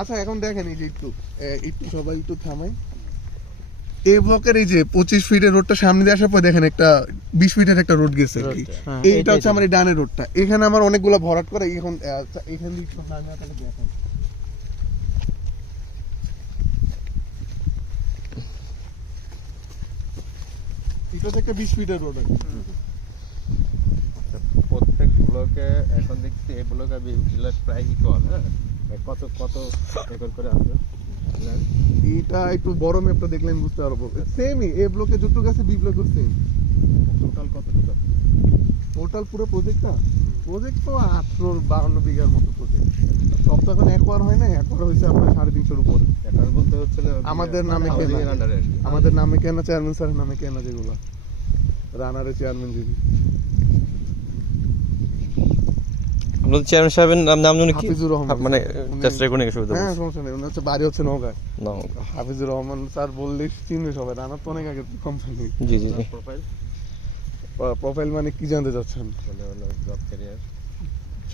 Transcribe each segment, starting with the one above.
আচ্ছা এখন দেখেন এই যে একটু সবাই একটু থামাই, এই ব্লকের এই যে 25 ফিটের রোডটা সামনে দিয়ে আসার পর দেখেন একটা 20 ফিটের একটা রোড গেছে আর কি। এইটা হচ্ছে আমার এই ডানের রোডটা, এখানে আমার অনেকগুলো ভরাট করে। এখন এখান দিয়ে একটু সামনে আপনাকে দেখাই, এটা হচ্ছে একটা 20 ফিটের রোড আর কি। প্রত্যেক ব্লকে এখন দেখছি এই ব্লক আর বি ব্লক প্রায় ইকুয়াল। হ্যাঁ, কত কত একর করে আছে? এটা একটু বড় ম্যাপটা দেখলেন বুঝতে পারবো। সেমই এ ব্লকে যতটুকু আছে বি ব্লকেও সেম। টোটাল কতটুকু? টোটাল পুরো প্রজেক্ট তো 52 বিঘার মতো প্রজেক্ট। সব তো এখন একবার হয় না, একবার হয়েছে আপনার 350-এর উপরে। একর বলতে হচ্ছে আমাদের নামে কেনা, আমাদের নামে কেনা, চেয়ারম্যান স্যারের নামে কেনা, যেগুলো রানারের চেয়ারম্যান যিনি। আপনাদের চেয়ারম্যান সাহেবের নাম জানি কি? হাফিজুর রহমান, মানে জাস্ট রেকর্ডিং সুবিধা। হ্যাঁ সমস্যা নেই, উনি হচ্ছে বাড়ি হচ্ছে নওগাঁ। না, হাফিজুর রহমান স্যার বললে চিনবে সবাই, রানার তো অনেক আগে কোম্পানি। জি জি জি। প্রোফাইল মানে কি জানতে চাচ্ছেন? Job career.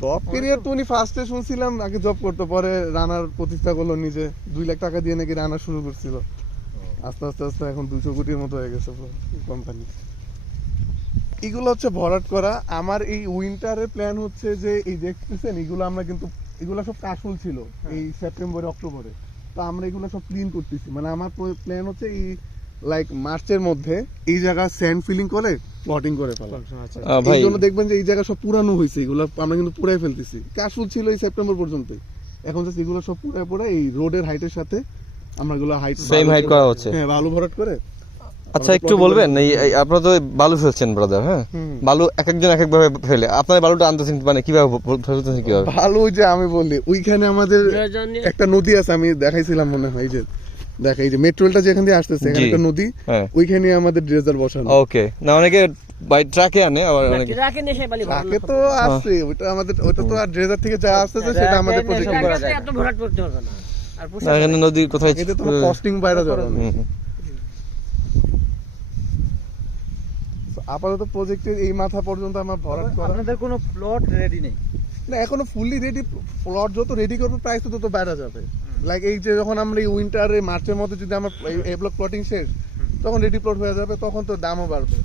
জব ক্যারিয়ার তো উনি ফার্স্টে শুনছিলাম আগে জব করতে, পরে রানার প্রতিষ্ঠা করলো নিজে, 2 লাখ টাকা দিয়ে নাকি রানা শুরু করছিল। আস্তে আস্তে আস্তে এখন 200 কোটির মতো হয়ে গেছে কোম্পানি। এগুলো হচ্ছে ভরাট করা। আমার এই উইন্টারের প্ল্যান হচ্ছে যে এই দেখতেছেন এগুলো আমরা কিন্তু এগুলো সব কাশফুল ছিল এই সেপ্টেম্বরে অক্টোবরে, তো আমরা এগুলো সব ক্লিন করতেছি। মানে আমার প্ল্যান হচ্ছে এই লাইক মার্চের মধ্যে এই জায়গা স্যান্ড ফিলিং করে প্লটিং করে ফেলা। এই জন্য দেখবেন যে এই জায়গা সব পুরানো হয়েছে, এগুলো আমরা কিন্তু পুরাই ফেলতেছি। কাশফুল ছিল এই সেপ্টেম্বর পর্যন্ত, এখন জাস্ট এগুলো সব পুরাই এই রোডের হাইটের সাথে আমরা এগুলো সেম হাইট করা হচ্ছে। হ্যাঁ, বালু ভরাট করে। আচ্ছা একটু বলবেন, এই আপনারা তো বালু ফেলছেন ব্রাদার, হ্যাঁ বালু এক একজন এক এক ভাবে ফেলে, আপনারা বালুটা আনতেছেন মানে কিভাবে ফেলতেছেন কিভাবে? বালু যে আমি বলি ওইখানে আমাদের একটা নদী আছে, আমি দেখাইছিলাম মনে হয়, যে দেখাই যে মেট্রোলটা যেখান দিয়ে আসতেছে এখানে একটা নদী, ওইখানে আমাদের ড্রেজার বসানো। ওকে, না অনেকে বাই ট্রাকে আনে, আবার অনেকে ট্রাকে তো আসছে, ওটা আমাদের, ওটা তো আর ড্রেজার থেকে যা আসতেছে সেটা আমাদের প্রজেক্ট করা যায় এত ভরাট করতে হবে না। আর না এখানে নদী কোথায় এতে তো কস্টিং বাইরে যাবে। আপাতত প্রজেক্টের এই মাথা পর্যন্ত আমার ভরাট করা। আপনাদের কোনো প্লট রেডি নেই? না এখনো ফুললি রেডি, প্লট যত রেডি করবে প্রাইস তো তত বাইরে যাবে। লাইক এই যে যখন আমরা এই উইন্টারে মার্চের মধ্যে যদি আমার এই ব্লক প্লটিং শেষ, তখন রেডি প্লট হয়ে যাবে, তখন তো দামও বাড়বে।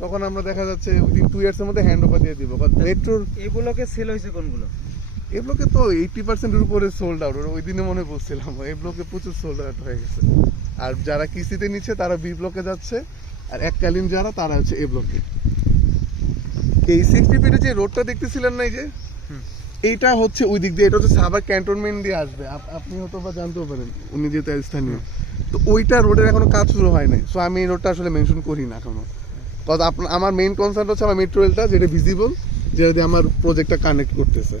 তখন আমরা দেখা যাচ্ছে উইদিন 2 ইয়ার্স এর মধ্যে হ্যান্ড ওভার দিয়ে দিব। মেট্রোর এগুলোকে সেল হয়েছে কোনগুলো? এই ব্লকে তো 80% এর উপরে সোল্ড আউট। ওই দিনে মনে বলছিলাম এই ব্লকে প্রচুর সোল্ড আউট হয়ে গেছে। আর যারা কিস্তিতে নিচ্ছে তারা বি ব্লকে যাচ্ছে, আর এককালীন যারা তারা হচ্ছে এ ব্লকে। এই 60 ফিটে যে রোডটা দেখতেছিলেন না, এই যে এইটা হচ্ছে ওই দিক দিয়ে, এটা হচ্ছে সাভার ক্যান্টনমেন্ট দিয়ে আসবে। আপনি হয়তো বা জানতেও পারেন, উনি যেহেতু স্থানীয়। তো ওইটা রোডের এখনো কাজ শুরু হয় নাই, সো আমি এই রোডটা আসলে মেনশন করি না এখনো। কজ আমার মেইন কনসার্ন হচ্ছে আমার মেট্রো রেলটা, যেটা ভিজিবল, যেটা আমার প্রজেক্টটা কানেক্ট করতেছে,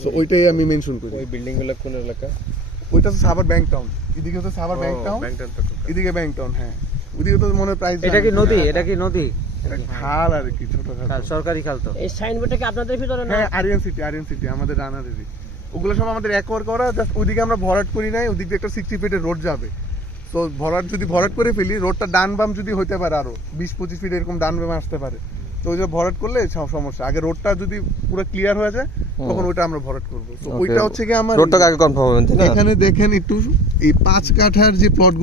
সো ওইটাই আমি মেনশন করি। ওই বিল্ডিং গুলো কোন এলাকা? ওইটা হচ্ছে সাভার ব্যাংক টাউন, এদিকে হচ্ছে সাভার ব্যাংক টাউন, এদিকে ব্যাংক টাউন। হ্যাঁ, ওইদিকে তো মনে হয় প্রাইস। এটা কি নদী? এটা কি নদী? এটা খাল আর কি, ছোট খাল, সরকারি খাল। তো এই সাইনবোর্ডটা কি আপনাদের ভিতরে না? হ্যাঁ, আরিয়ান সিটি আমাদের রানারেরই। ওগুলো সব আমাদের একবার করা, জাস্ট ওইদিকে আমরা ভরাট করি নাই। ওদিক দিয়ে একটা 60 ফিটের রোড যাবে, তো যদি ভরাট করে ফেলি, রোডটা ডান বাম যদি হইতে পারে, আরো 20-25 ফিট এরকম ডান বাম আসতে পারে, তো ওই যে ভরাট করলে সমস্যা। আগে রোডটা যদি পুরো ক্লিয়ার হয়ে যায়, তখন ওইটা আমরা ভরাট করবো। তো ওইটা হচ্ছে কি আমার রোডটা আগে কনফার্ম হবে। এখানে দেখেন একটু এই 5 কাঠার যে প্লট